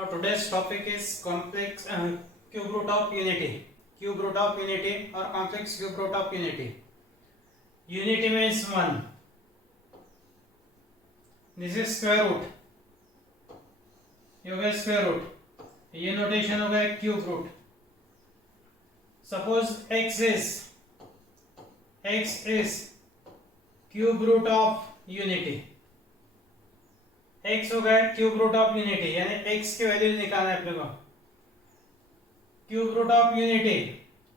Now today's topic is complex cube root of unity. Cube root of unity or complex cube root of unity. Unity means 1. This is square root. ये हो गया square root. ये notation हो गया cube root. Suppose x is cube root of unity. x हो गया cube root of unity, यानी x की वैल्यू निकालना है अपने को. Cube root of unity,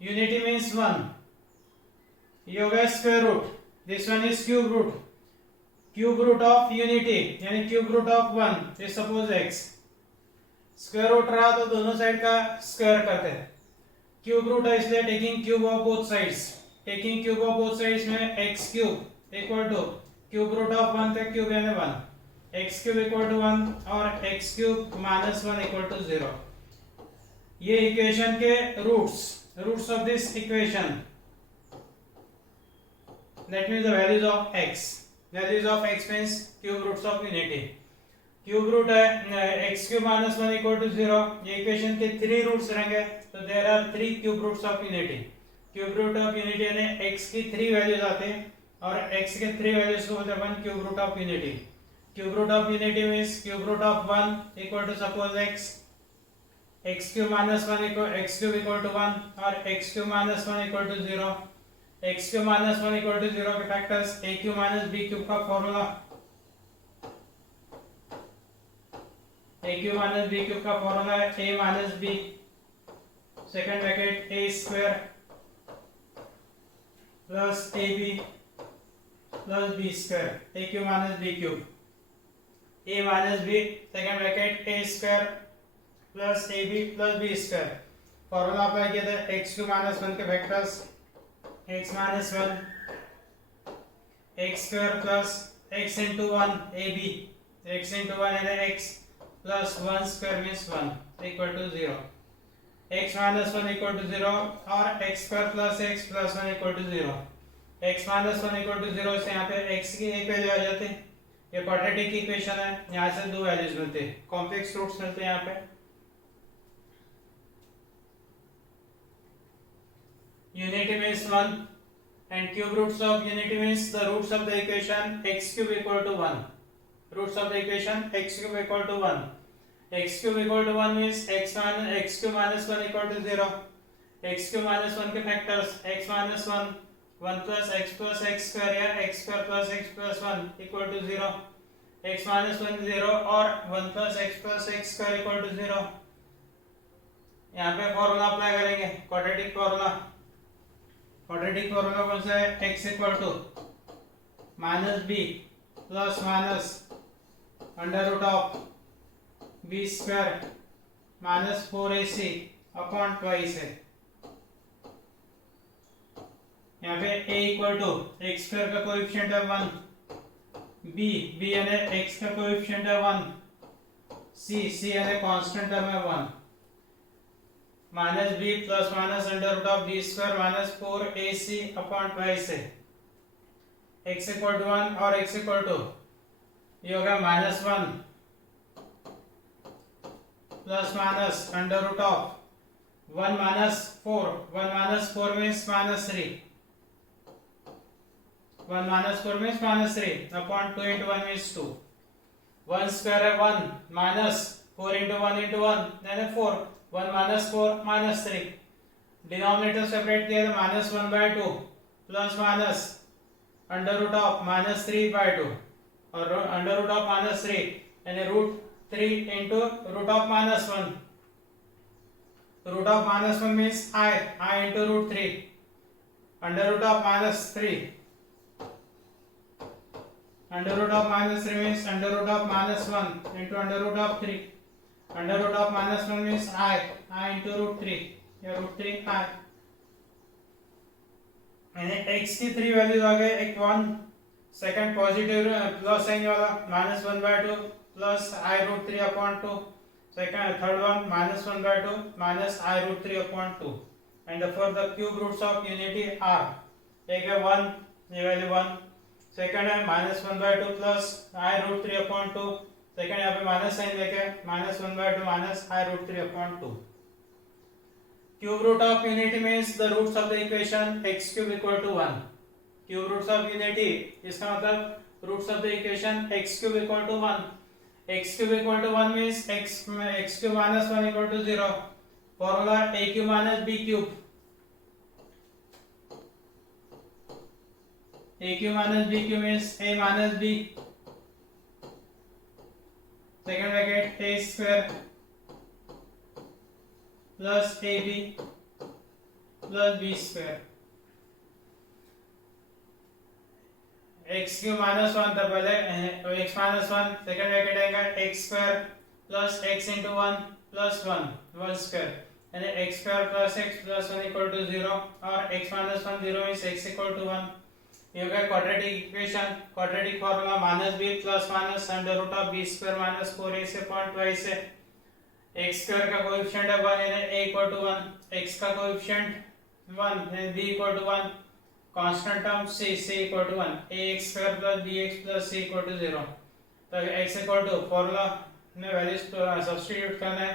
unity means 1. ये हो गया square root. This one is cube root. Cube root of unity यानी cube root of 1 is suppose x. Square root रहा तो दोनों साइड का स्क्वायर करते हैं. क्यूब रूट है इसलिए taking cube of both sides. Taking cube of both sides में x cube equal to cube root of 1 का क्यूब यानी 1. x क्यूब इक्वल टू 1 और x cube minus 1 equal to 0. ये इक्वेशन के roots of this equation, that means the values of x. Values of x means cube roots of unity. Cube root है x cube minus 1 equal to 0. ये equation के 3 roots रहेंगे, तो there are 3 cube roots of unity. Cube root of unity यानी x की 3 values आते हैं और x के 3 वैल्यूज को बोलते हैं 1 cube root of unity. Cube root of unity means cube root of 1 equal to suppose x cube minus 1 equal x cube equal to 1 और x cube minus 1 equal to 0. x cube minus 1 equal to 0 के factors a cube minus b cube का formula. a cube minus b cube का formula है a minus b second bracket a square plus ab plus b square. a cube minus b cube. a minus b second bracket a square plus ab plus b square. Formula apply किया था x cube minus 1 के factors x minus 1 x square plus x into 1 ab. x into 1 यानी x plus 1 square means 1 equal to 0. x minus 1 equal to 0 और x square plus x plus 1 equal to 0. x minus 1 equal to 0 से यहाँ पे x की एक value आ जाती है. ये क्वाड्रेटिक इक्वेशन है, यहाँ से दो वैल्यूज मिलते हैं, कॉम्प्लेक्स रूट्स मिलते हैं यहाँ पे. Unity means 1 and cube roots of unity means the roots of the equation x cube equal to 1. Roots of the equation x cube equal to 1. x cube equal to 1 means x cube minus 1 equal to 0. x cube minus 1 के factors x minus 1 1 plus x square या x square plus x plus 1 equal to 0. x minus 1 0 और 1 plus x square equal to 0. यहाँ पे formula apply करेंगे quadratic formula. Quadratic formula कौन सा है? x equal to minus b plus minus under root of b square minus 4ac upon twice है. यहाँ पे a equal to x square का कोएफिशिएंट है 1, b यानी x का कोएफिशिएंट है 1, c यानी कांस्टेंट टर्म है 1, minus b plus minus under root of b square minus 4ac upon twice है. x इक्वल टू 1 और x इक्वल टू ये होगा minus 1 plus minus under root of 1 minus 4 means minus 3. 1 minus 4 means minus 3 upon 2 into 1 means 2. 1 square है 1 minus 4 into 1 into 1 यानी 4. 1 minus 4 minus 3. Denominator separate किया तो minus 1 by 2 plus minus under root of minus 3 by 2 और under root of minus 3 यानी root 3 into root of minus 1. Root of minus 1 means i into root 3. Under root of minus 3 under root of minus 3 means under root of minus 1 into under root of 3. Under root of minus 1 means i into root 3 या root 3 i. मैंने x की 3 values आ गए. एक 1 second positive plus sign वाला minus 1 by 2 plus i root 3 upon 2. Second third one minus 1 by 2 minus i root 3 upon 2. And for the cube roots of unity are, एक है 1, ये value 1. Second है minus 1 by 2 plus i root 3 upon 2 second यहाँ पे minus sign लेके -1/2 minus i root 3 upon 2. Cube root of unity means the roots of the equation x cube equal to 1. Cube roots of unity इसका मतलब roots of the equation x cube equal to 1. x cube equal to 1 means x cube minus 1 equal to 0. Formula a cube minus b cube. a cube minus b cube means a minus b. Second bracket a square plus ab plus b square. x cube minus 1 था पहले, x minus 1. Second bracket आएगा x square plus x into 1 plus 1 square, यानी x square plus x plus 1 equal to 0 और x minus 1 0 means x equal to 1. ये हो गया quadratic equation. Quadratic formula minus b plus minus under root of b square minus 4ac से 0.2 से. x square का coefficient है 1 यानी a equal to 1, x का कोएफिशिएंट 1 यानी b equal to 1, constant term c equal to 1, ax square plus bx plus c equal to 0. तो x equal to formula में values substitute करना है.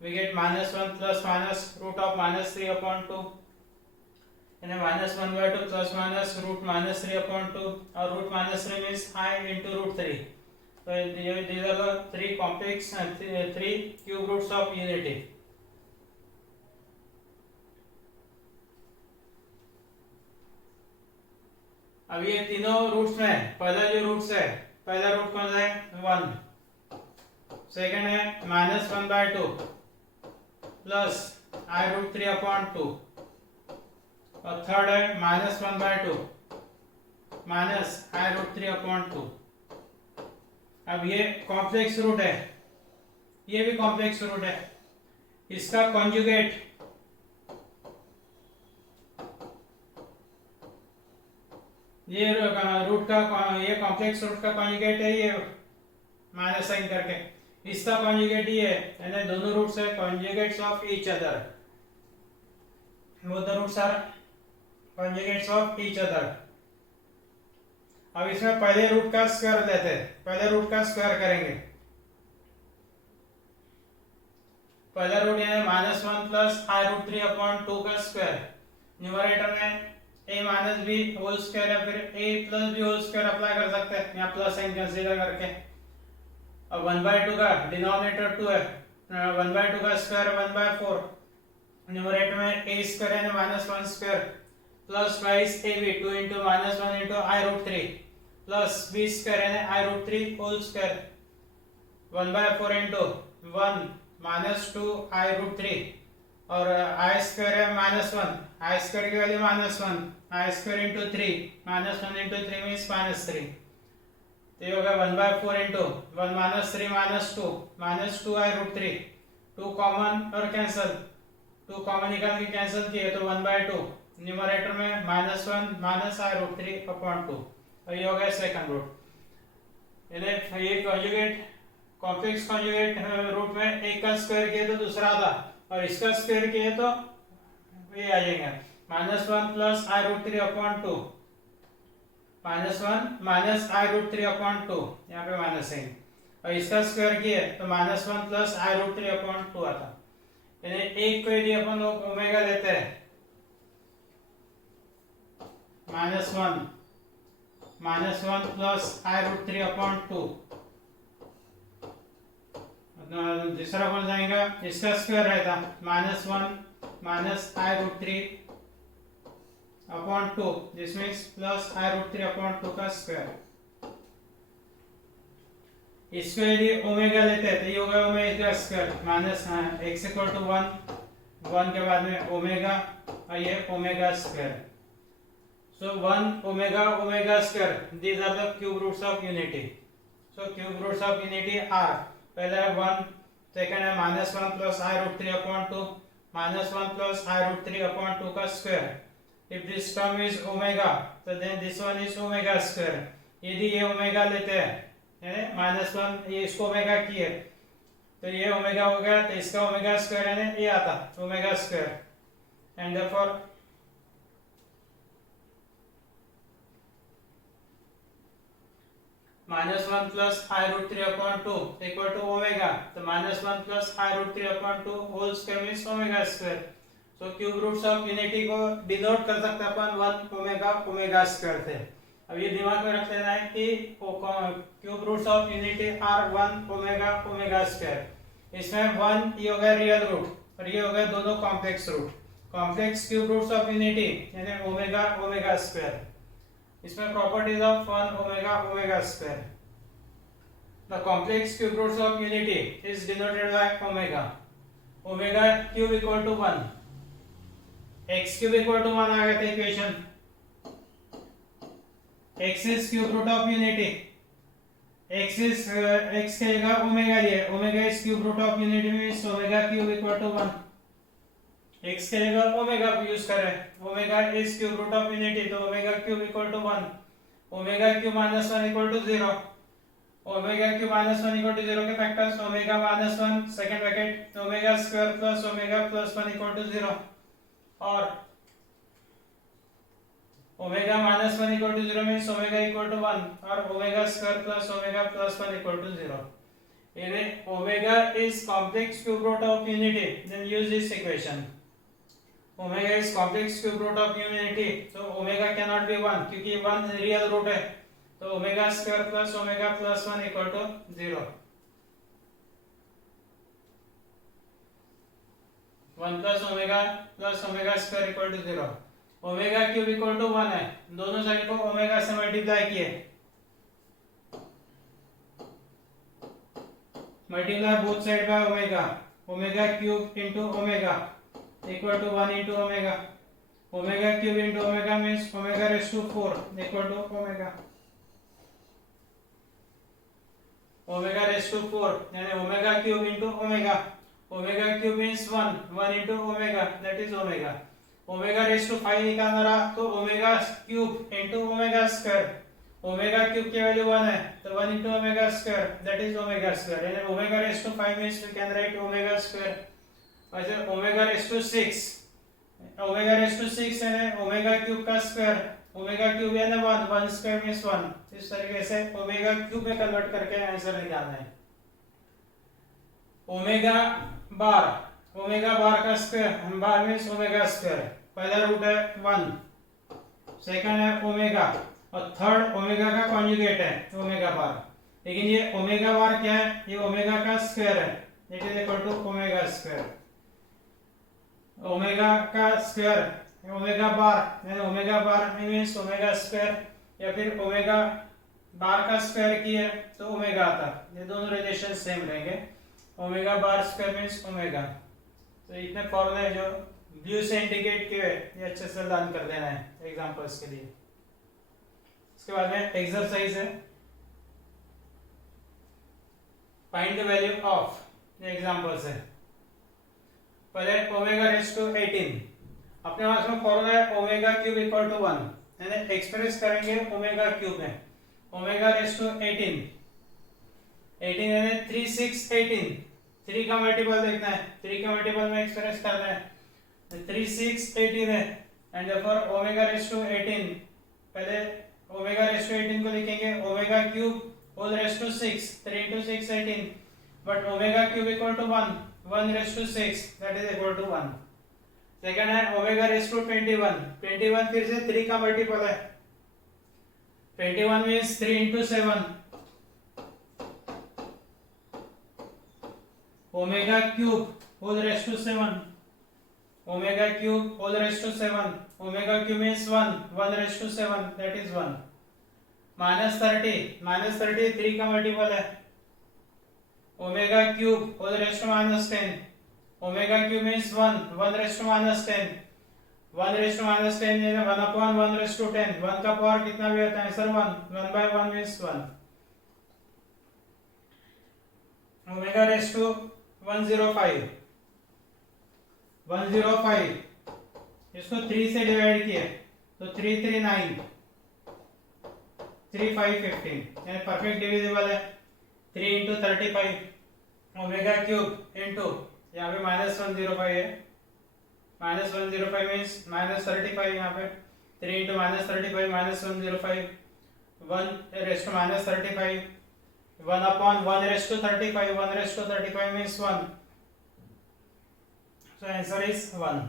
We get -1 plus minus root of -3 upon 2 यानी -1/2 plus minus root -3 upon 2 और root -3 means i into root 3. So these are the three complex three cube roots of unity. अब ये तीनों roots में पहला जो रूट्स है, पहला रूट कौन सा है 1. सेकंड है -1/2 प्लस i रूट 3 अपॉन 2 और थर्ड है -1/2 माइनस i रूट 3 अपॉन 2. अब ये कॉम्प्लेक्स रूट है, ये भी कॉम्प्लेक्स रूट है. इसका कॉन्जुगेट ये रूट का ये कॉम्प्लेक्स रूट का कॉन्जुगेट है ये माइनस साइन करके. इसका कॉन्जुगेट ये है, यानी दोनों रूट्स है conjugates of each other. Both the roots are conjugates of each other. अब इसमें पहले रूट का स्क्वायर लेते हैं, पहले रूट का स्क्वायर करेंगे. पहला रूट यानी -1 प्लस i रूट 3 अपॉन 2 का स्क्वायर. न्यूमरेटर में a minus b whole square या फिर a plus b whole square apply कर सकते हैं यहाँ प्लस साइन कंसीडर करके. अब 1/2 का डिनोमिनेटर 2 है, 1/2 का स्क्वायर 1/4. न्यूमरेटर में a स्क्वायर यानी -1 square plus twice ab 2 into -1 into i root 3 plus b square यानी i root 3 whole square 1/4 into 1 minus 2 i root 3 और i स्क्वायर है -1, i स्क्वायर की value -1, i square into 3 -1 into 3 means -3. तो ये होगा 1/4 into 1 -3 -2 i root 3. 2 common और cancel, 2 common निकाल के कैंसिल किए तो 1/2. न्यूमरेटर में -1 माइनस i रूट 3 अपॉन 2. और ये हो गया सेकंड रूट. ये कॉन्जुगेट कॉम्प्लेक्स कॉन्जुगेट रूट में एक का स्क्वायर किए तो दूसरा था और इसका स्क्वायर किए तो ये आ जाएगा -1 plus i root 3 upon 2, -1 minus i root 3 upon 2, यहाँ पे माइनस है. और इसका स्क्वायर किए तो -1 प्लस i रूट 3 अपॉन 2 आता. यानी एक को यदि अपन लोग ओमेगा लेते हैं -1 प्लस i रूट 3 अपॉन 2, दूसरा कौन जाएगा इसका स्क्वायर रहता -1 minus i root 3 upon 2, this means plus i root 3 upon 2 का स्क्वायर. इसको यदि ओमेगा लेते हैं तो ये होगा omega square minus x equal to 1 के बाद में ओमेगा और ये omega square. So 1 omega square. These are the cube roots of unity. So cube roots of unity are पहला है 1, सेकंड है -1 plus i root 3 upon 2, -1 plus i root 3 upon 2 का square. If this term is omega, so then this one is omega square. यदि ये omega लेते हैं -1 ये इसको ओमेगा किए तो ये ओमेगा हो गया तो इसका ओमेगा स्क्वायर है ये आता omega square. And therefore -1 plus I root 3 upon 2 equal to omega. So -1 plus I root 3 upon 2 whole square means omega square. So cube roots of unity को डिनोट कर सकते अपन 1 ओमेगा ओमेगा स्क्वायर से. अब ये दिमाग में रख लेना है कि cube roots of unity are 1 omega omega square. इसमें 1 ये हो गया रियल रूट और ये हो गया दोनों complex root. Complex cube roots of unity यानी ओमेगा ओमेगा स्क्वायर. इसमें properties of 1 omega omega square. The complex cube roots of unity is denoted by omega. Omega cube equal to 1. x cube equal to 1 आ गया था equation. x is cube root of unity. x के जगह omega लिए. Omega is cube root of unity means omega cube equal to 1. x के जगह omega use कर रहे हैं. Omega is cube root of unity तो omega cube equal to 1. Omega cube minus 1 equal to 0. Omega cube minus 1 equal to 0 के factors omega minus 1 second bracket omega square plus omega plus 1 equal to 0 और omega minus 1 equal to 0 means omega equal to 1 और omega square plus omega plus 1 equal to 0. If omega is complex cube root of unity, then use this equation. Omega is complex cube root of unity, so omega cannot be 1 क्योंकि 1 real root है. तो omega square plus omega plus 1 equal to 0. 1 plus omega square equal to 0. Omega cube equal to 1 है. दोनों side को omega से multiply किए. Multiply both side by omega. Omega cube into omega equal to 1 into omega. Omega cube into omega means omega raise to 4 equal to omega. Omega raise to 4 यानी omega cube into omega. Omega cube means 1 into omega that is omega. Omega raise to 5 निकालना रहा तो omega cube into omega square. Omega cube की value 1 है तो 1 into omega square that is omega square. यानी omega raise to 5 means we can write omega square. वैसे omega raise to 6 यानी omega cube का स्क्वायर. ओमेगा क्यूब यानी 1 square means 1. इस तरीके से ओमेगा क्यूब में कन्वर्ट करके आंसर निकालना है. ओमेगा बार का square bar means omega square. पहला रूट है 1, सेकंड है ओमेगा और थर्ड ओमेगा का कॉन्जुगेट है ओमेगा बार. लेकिन ये ओमेगा बार क्या है? ये ओमेगा का स्क्वायर है. It is equal to omega square. Omega का स्क्वायर ओमेगा बार यानी omega bar means omega square या फिर ओमेगा बार का स्क्वायर किया तो ओमेगा आता. ये दोनों रिलेशन सेम रहेंगे. Omega bar square means omega. तो इतने फॉर्मूले जो ब्लू से इंडिकेट किए ये अच्छे से लर्न कर देना है एग्जांपल्स के लिए. इसके बाद में एक्सरसाइज है फाइंड द वैल्यू ऑफ. ये एग्जांपल्स है. पहले ओमेगा रेज़ टू 18 अपने पास में फॉर्मूला है ओमेगा क्यूब इक्वल टू 1 यानी एक्सप्रेस करेंगे ओमेगा क्यूब में. ओमेगा रेज़ टू 18 यानी 3 6 18. 3 का मल्टीपल देखना है. 3 के मल्टीपल में एक्सप्रेस करना है. 3 6 18 है and therefore omega raise to 18 पहले ओमेगा रेज़ टू 18 को लिखेंगे omega cube whole raise to 6 3 into 6 18 but omega cube equal to 1 raise to 6 that is equal to 1. Second है ओमेगा रेज़ टू 21 फिर से 3 का मल्टीपल है. 21 means 3 into 7 omega cube whole raise to 7. Omega cube whole raise to 7 omega cube means 1 raise to 7 that is 1. -30 3 का multiple है. Omega cube whole raise to -10 omega cube means 1 raise to -10 1 raise to -10 यानी 1 upon 1 raise to 10. 1 का power कितना भी आता है sir 1 by 1 means 1. Omega raise to 105 इसको 3 से डिवाइड किए तो 3 3 9 3 5 15 यानी परफेक्ट डिविजिबल है. 3 into 35 ओमेगा क्यूब इनटू यहाँ पे -105 है. -105 मींस -35 यहाँ पे 3 into -35 -105 1 raised to minus 35, 1 upon 1 raised to 35, 1 raised to 35 means 1. So answer is 1.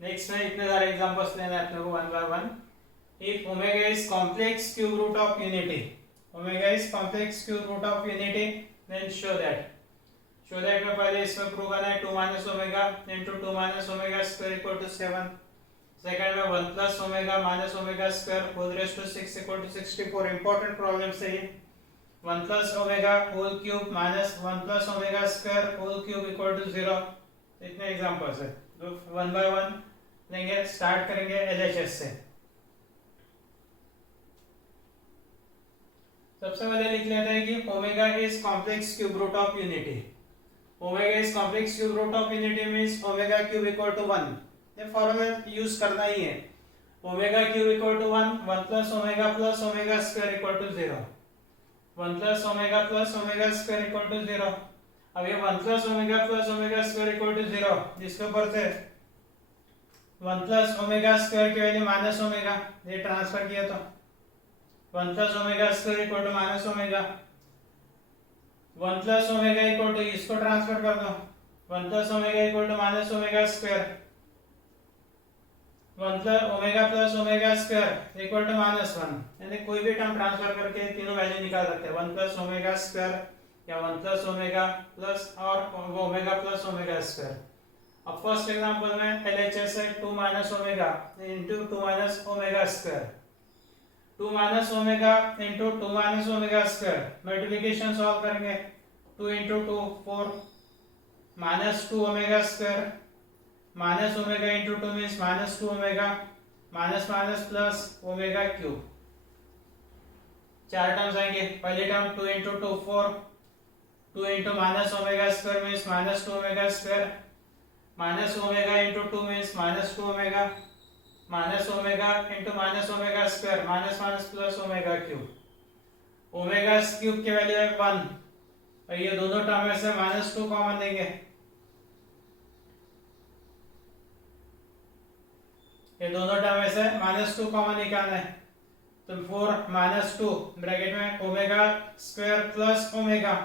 Next में इतने सारे एग्जांपल्स लेने हैं अपने को one by one. If omega is complex cube root of unity, omega is complex cube root of unity, then show that में पहले इसमें प्रूव करना है 2 minus omega into 2 minus omega square equal to 7. Second में 1 plus omega minus omega square whole raise to 6 equal to 64. Important problem से ये 1 plus omega whole cube minus 1 plus omega square whole cube equal to 0. इतने examples है तो one by one लेंगे. Start करेंगे LHS से. सबसे पहले लिख लेते हैं कि omega is complex cube root of unity. Omega is complex cube root of unity means omega cube equal to 1. ये फॉर्मूला यूज करना ही है. Omega cube equal to 1, 1 plus omega square equal to 0, 1 plus omega square equal to 0. अब ये 1 plus omega square equal to 0, जिसके ऊपर से 1 plus omega square की वैल्यू माइनस ओमेगा, ये ट्रांसफर किया तो 1 plus omega square equal to minus omega. 1 plus omega equal to इसको ट्रांसफर कर दो 1 plus omega equal to minus omega square. 1 plus omega square equal to minus 1, यानी कोई भी टर्म ट्रांसफर करके तीनों वैल्यू निकाल सकते हैं. 1 प्लस ओमेगा स्क्वायर या 1 प्लस ओमेगा प्लस और ओमेगा प्लस ओमेगा स्क्वायर. अब फर्स्ट एग्जांपल में एलएचएस है 2 minus omega into 2 minus omega square. 2 minus omega into 2 minus omega square. Multiplication solve करेंगे 2 into 2 4 minus 2 omega square. Minus omega into 2 means minus 2 omega minus minus plus omega cube. चार terms आएंगे. पहले term 2 into 2 4, 2 into minus omega square means minus 2 omega square, minus omega into 2 means minus 2 omega, minus omega into minus omega square, minus minus plus omega cube. Omega cube की value है 1 और ये दोनों term में से -2 common लेंगे. ये दोनों टर्म में से -2 कॉमन निकालना है तो 4 -2 ब्रैकेट में ओमेगा स्क्वायर प्लस ओमेगा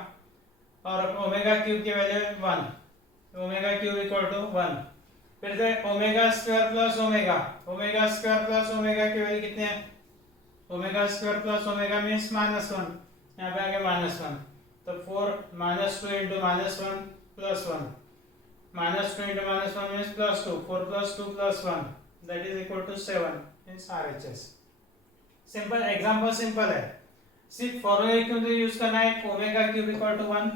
और ओमेगा क्यूब की value 1, omega cube equal to 1. फिर से ओमेगा स्क्वायर प्लस ओमेगा की वैल्यू कितनी है? Omega square plus omega means -1, यहाँ पे आ गया -1 तो 4 -2 into -1 plus 1, -2 into -1 means +2, 4 plus 2 plus 1 that is equal to 7 in RHS. Simple example simple है. सिर्फ फॉर्मूला क्यों यूज करना है? Omega cube equal to 1,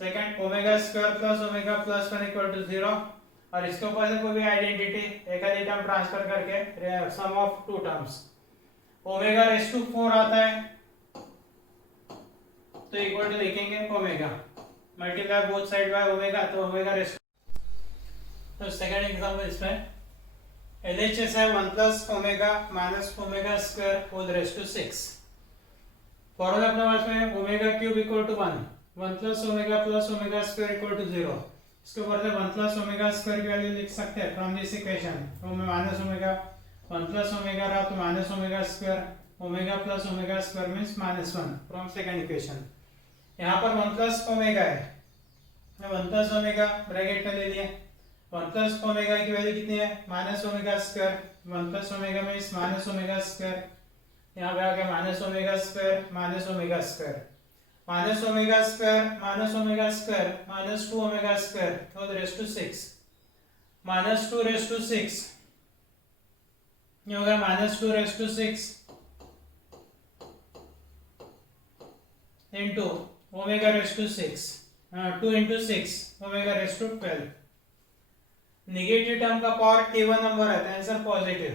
second omega square plus omega plus 1 equal to 0 और इसके ऊपर से कोई भी आइडेंटिटी एक ही टर्म ट्रांसफर करके sum of two terms. Omega race to 4 आता है तो इक्वल टू लिखेंगे omega multiply both side by omega तो ओमेगा रेस. तो सेकंड एग्जांपल इसमें LHS है 1 plus omega minus omega square whole raise to 6. Formula अपने पास में omega cube equal to 1, 1 plus omega square equal to 0. इसके ऊपर से 1 प्लस ओमेगा स्क्वायर की वैल्यू लिख सकते हैं फ्रॉम दिस इक्वेशन. तो में माइनस ओमेगा 1 प्लस ओमेगा रहा तो minus omega square, omega plus omega square means -1 from second equation. यहाँ पर 1 प्लस ओमेगा है, 1 प्लस ओमेगा ब्रैकेट में ले लिए. 1 प्लस ओमेगा की वैल्यू कितनी है? Minus omega square. 1 plus omega means minus omega square. यहाँ पे आ गया minus omega square minus omega square, minus omega square minus 2 omega square whole raise to 6, -2 raise to 6 ये होगा -2 raise to 6 into omega race to 6, 2 into 6 omega race to 12. Negative term का power even number है तो answer positive.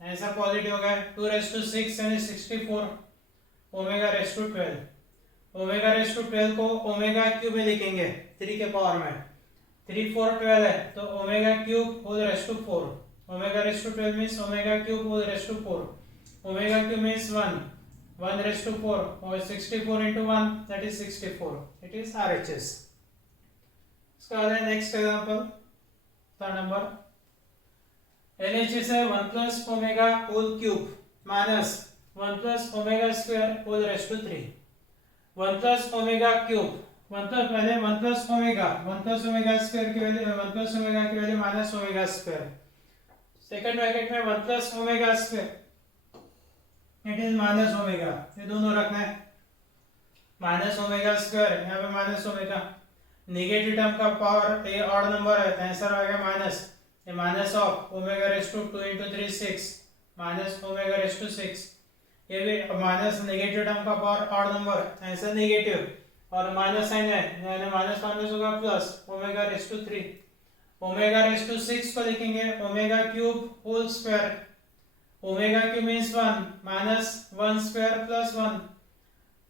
Answer positive हो गया. 2 raise to 6 यानी 64 omega race to 12. Omega race to 12 को omega cube में लिखेंगे 3 के पावर में. 3 4 12 है तो omega cube whole raise to 4. Omega race to 12 means omega cube whole raise to 4. Omega cube means 1 raise to 4 और 64 into 1 that is 64. It is RHS. इसका बाद next example third number LHS है 1 plus omega whole cube minus 1 plus omega square whole raised to 3। 1 plus omega cube 1 plus पहले 1 plus omega square की value 1 plus omega की value minus omega square. Second bracket में 1 plus omega square it is minus omega, ये दोनों रखना है। Minus omega square यहाँ पे माइनस ओमेगा, नेगेटिव टर्म का पावर ये ऑड नंबर है तो आंसर आएगा माइनस, ये minus of omega race to 2 into 3 6 minus omega race to 6। ये भी माइनस नेगेटिव टर्म का power odd number answer negative, और माइनस साइन है यानी माइनस माइनस होगा plus omega race to 3। Omega race to 6 को लिखेंगे omega cube whole square, omega cube means 1 minus 1 square plus 1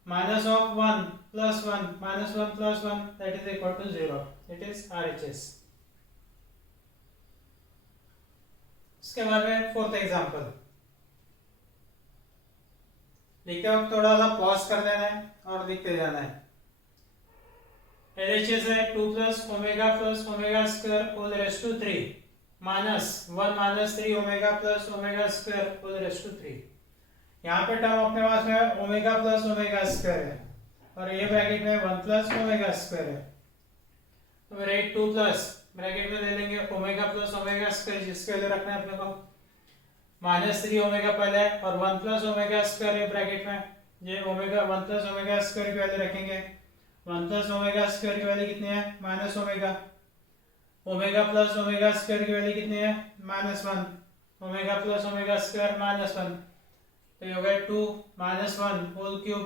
minus of 1 plus 1 minus 1 plus 1 that is equal to 0. It is RHS. इसके बाद में fourth example लिखते वक्त थोड़ा सा pause कर देना है और लिखते जाना है। LHS है 2 plus omega square whole raised to 3 minus 1 minus 3 omega plus omega square whole raised to 3। यहाँ पे टर्म अपने पास में ओमेगा प्लस ओमेगा स्क्वायर है और ये ब्रैकेट में 1 प्लस ओमेगा स्क्वायर है, तो मेरे 2 प्लस ब्रैकेट में ले लेंगे ओमेगा प्लस ओमेगा स्क्वायर जिसके वैल्यू रखना है अपने को माइनस 3 ओमेगा पहले है और 1 प्लस ओमेगा स्क्वायर है ब्रैकेट में, ये ओमेगा 1 प्लस ओमेगा स्क्वायर की वैल्यू रखेंगे। 1 प्लस ओमेगा स्क्वायर की वैल्यू कितनी है minus omega, omega plus omega square की वैल्यू कितनी है minus 1, omega plus omega square minus 1, तो ये हो गया 2 minus 1 whole cube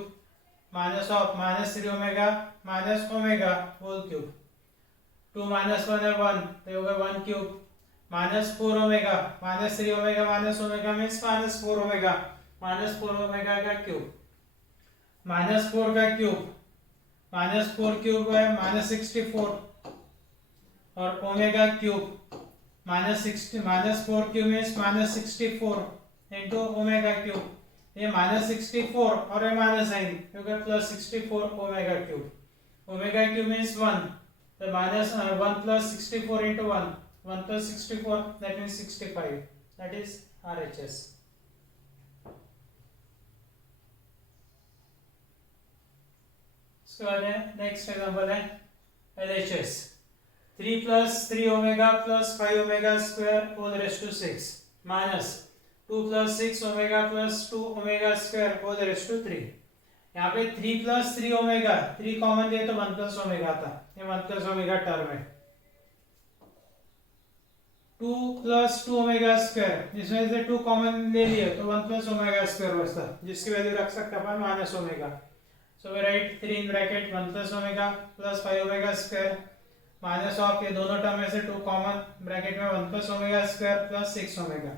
minus of minus 3 omega minus omega whole cube, 2 minus 1 है 1 तो ये हो गया 1 cube minus 4 omega minus 3 omega minus omega means minus 4 omega minus 4 omega का क्यूब माइनस 4 का क्यूब माइनस 4 क्यूब है माइनस 64 और omega cube minus 60 minus 4 cube means minus 64 into omega cube, ये माइनस 64 और ये माइनस साइन क्योंकि plus 64 omega cube, omega cube means 1 तो minus 1 plus 64 into 1 plus 64 that means 65 that is RHS। इसके बाद next example है LHS 3 plus 3 omega plus 5 omega square whole raised to 6 minus 2 plus 6 omega plus 2 omega square whole raised to 3। यहाँ पे 3 plus 3 omega 3 common लिए तो 1 plus omega था, ये 1 plus omega term है। 2 plus 2 omega square जिसमें से 2 कॉमन ले लिए तो 1 plus omega square बचता जिसकी वैल्यू रख सकते अपन minus omega, so we write 3 in bracket 1 plus omega plus 5 omega square minus of ये दोनों टर्म में से 2 कॉमन ब्रैकेट में 1 plus omega square plus 6 omega।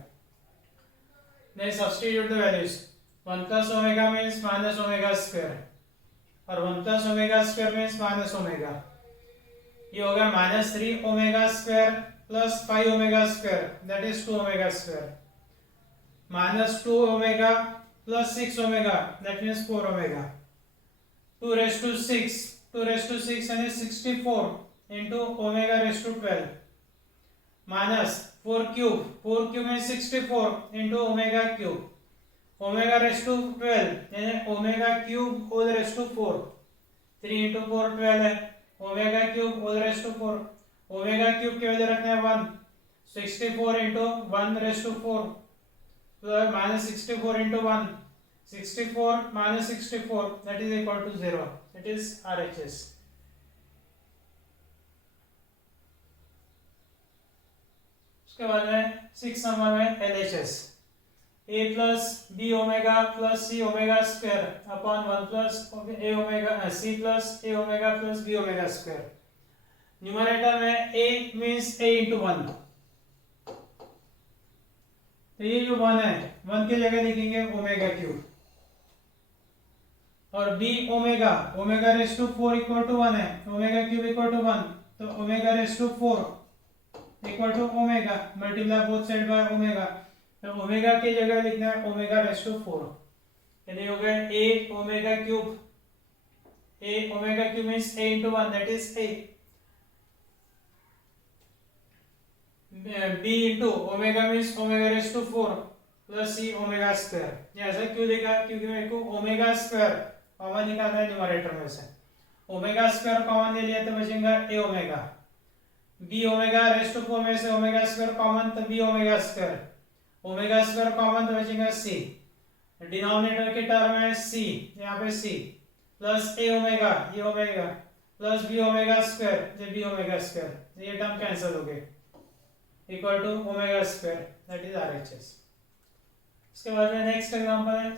Then substitute the values 1 plus omega means minus omega square और 1 plus omega square means minus omega, ये होगा minus 3 omega square plus 5 omega square that is 2 omega square minus 2 omega plus 6 omega that means 4 omega, 2 raised to 6 and is 64 into omega raised to 12 minus 4 cube means 64 into omega cube, omega raised to 12 यानी omega cube whole raised to 4, 3 into 4 12 है, omega cube whole raised to 4, omega cube की value रखना है 1, 64 into 1 raised to 4 plus minus 64 into 1, 64 minus 64 that is equal to 0, it is RHS। उसके बाद में 6 number में LHS a plus b omega plus c omega square upon 1 plus a omega c plus a omega plus b omega square। Numerator में a means a into 1, तो ये जो 1 है 1 की जगह लिखेंगे ओमेगा क्यूब और b omega race to 4 equal to 1 है, ओमेगा क्यूब इक्वल टू 1 तो omega race to 4 equal to omega multiply both side by omega, तो ओमेगा की जगह लिखना है ओमेगा रेस टू 4 यानी हो गया a omega cube means a into 1 that is a, b into omega means omega race to 4 plus C omega square. ये ऐसा क्यों लिखा? क्योंकि मेरे को ओमेगा स्क्वायर कॉमन निकालना है न्यूमरेटर में से। ओमेगा स्क्वायर कॉमन ले लिया तो बचेगा a omega, b omega race to 4 में से ओमेगा स्क्वायर कॉमन तो b omega square, omega square common तो बचेगा सी, डिनोमिनेटर की टर्म है सी, यहाँ पे सी प्लस ए ओमेगा ये omega plus B omega square ये बी ओमेगा स्क्वायर, ये टर्म कैंसिल हो गए equal to omega square that is RHS. इसके बाद में नेक्स्ट एग्जांपल है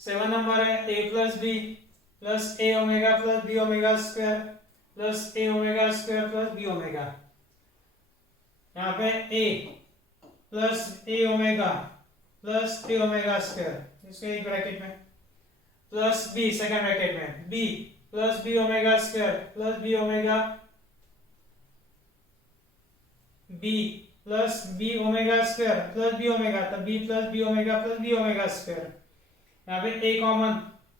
7 नंबर है a plus B plus A omega plus B omega square plus A omega square plus B omega. यहाँ पे a plus A omega plus A omega square, इसको एक bracket में, प्लस बी सेकंड ब्रैकेट में b plus B omega square plus B omega, b plus B omega square plus B omega तो b plus B omega plus B omega square. यहाँ पे a common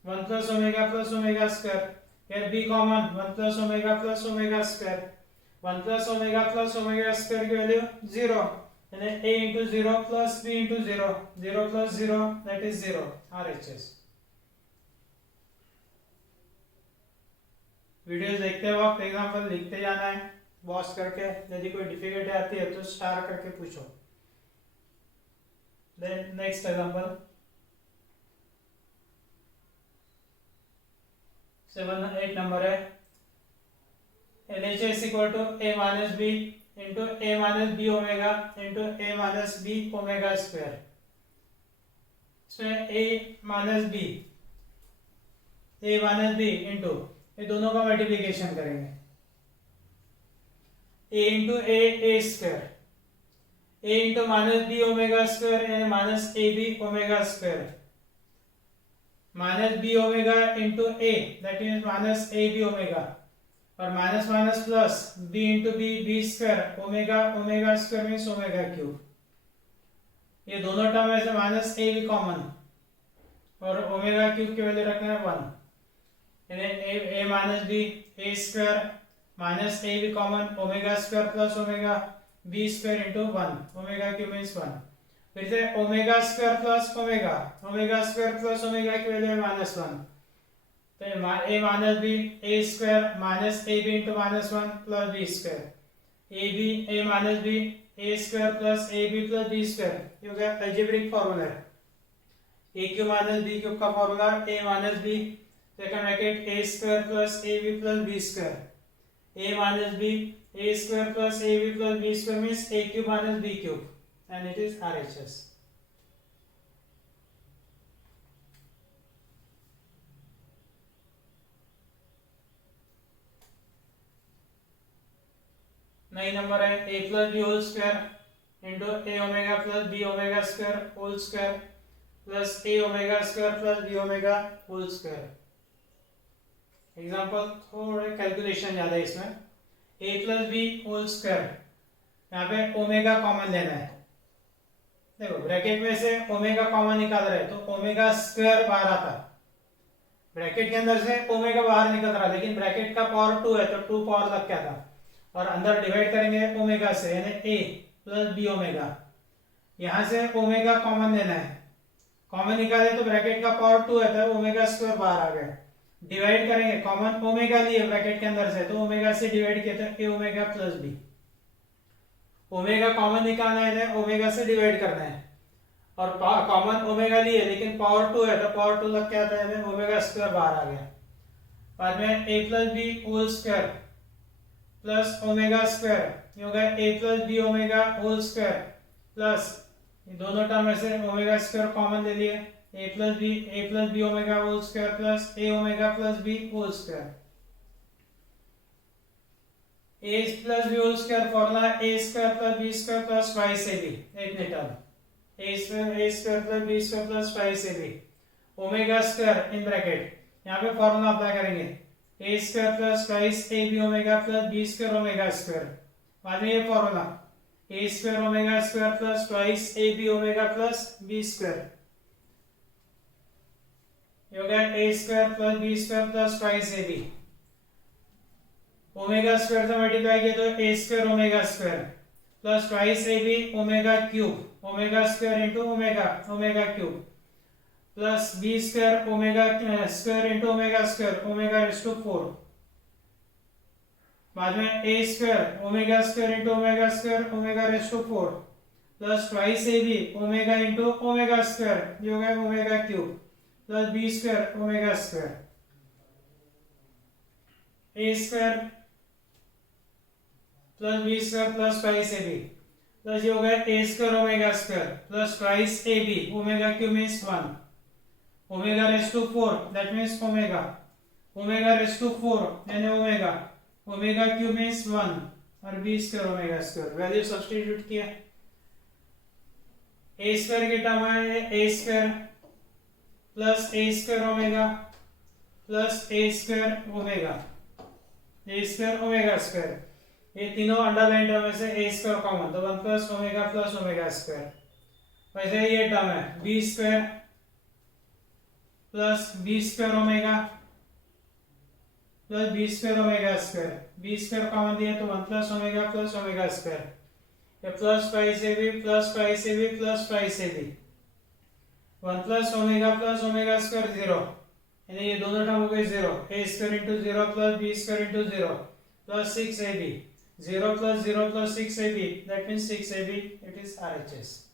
1 plus omega square, फिर b common 1 plus omega square, 1 plus omega square की value 0, यानी a into 0 plus b into 0, 0 plus 0 that is 0 RHS। Videos देखते वक्त example लिखते जाना है बॉस करके, यदि कोई डिफिकल्टी आती है तो स्टार करके पूछो। देन नेक्स्ट एग्जांपल 8 नंबर है LHS equal to a minus b into a minus b omega into a minus b omega square. इसमें a माइनस बी इंटू ये दोनों का मल्टीप्लिकेशन करेंगे, a into a square, a into minus b omega square यानी minus a b omega square, minus b omega into a that means minus a b omega, और minus minus plus b into B square omega square means omega cube. ये दोनों term में से minus a b common और omega cube की value रखना है 1, यानी a minus B A square minus a b common omega square plus omega b square into 1 omega cube means 1। फिर से ओमेगा स्क्वायर प्लस ओमेगा की वैल्यू है -1, तो a minus B A square minus a b into -1 plus B square, A minus B A square plus A B plus B square, ये हो गया algebraic formula है। A cube minus B cube का formula A minus B second bracket A square plus A B plus B square, A minus B A square plus A B plus B square means A cube minus B cube and it is RHS. नई number है a plus B whole square into A omega plus B omega square whole square plus A omega square plus B omega whole square. Example थोड़े calculation ज्यादा है इसमें। a plus B whole square, यहाँ पे omega common लेना है, देखो bracket में से ओमेगा कॉमन निकाल रहे तो ओमेगा स्क्वायर बाहर आता, ब्रैकेट के अंदर से ओमेगा बाहर निकल रहा, लेकिन ब्रैकेट का पावर 2 है तो 2 पावर लग क्या था, और अंदर डिवाइड करेंगे ओमेगा से यानी a प्लस बी ओमेगा। यहां से ओमेगा कॉमन लेना है, कॉमन निकाले तो ब्रैकेट का पावर 2 है तो ओमेगा स्क्वायर बाहर आ गया, डिवाइड करेंगे कॉमन ओमेगा लिए ब्रैकेट के अंदर से तो ओमेगा से डिवाइड किया तो a omega plus B, omega common निकालना है ओमेगा से डिवाइड करना है, और कॉमन ओमेगा लिए लेकिन पावर 2 है तो पावर 2 लग के आता है ओमेगा स्क्वायर बाहर आ गया। बाद में a plus B whole square plus omega square, ये हो गया a plus B omega whole square plus दोनों टर्म में से ओमेगा स्क्वायर कॉमन ले लिए, a plus B omega whole square plus a omega plus B whole square. a plus B whole square formula a square plus B square plus 5ab, इतने term a square plus B square plus 5ab omega square in bracket, यहाँ पे formula apply करेंगे a square plus 5ab omega plus b square omega square. बाद में ये formula a square omega square plus 5ab omega plus b square, ये हो गया a square plus b square plus 5ab omega square से multiply किया तो a square omega square plus twice a b omega cube omega square into omega omega cube plus B square omega square into omega square omega raise to 4 बाद में a square omega square into omega square omega raise to 4 plus twice a b omega into omega square जो हो गया omega cube plus B square omega square a square plus B square plus twice a B plus ये हो गया a square omega square plus twice a b omega cube means 1 omega raise to 4 that means omega omega raise to 4 यानी omega omega cube means 1 और b square omega square value substitute किया a square की term है a square plus a square omega plus a square omega a square omega square ये तीनों underline term में से ए square common तो 1 plus omega square वैसे ये टर्म है b square plus B square omega plus B square omega square b square common दिया तो 1 प्लस ओमेगा स्क्वायर ये plus twice a B plus twice a B plus twice a b 1 plus omega square 0 यानी ये दोनों term हो गए 0 a square into 0 plus B square into 0 plus 6 a b 0 plus 0 plus 6 AB that means 6 AB it is RHS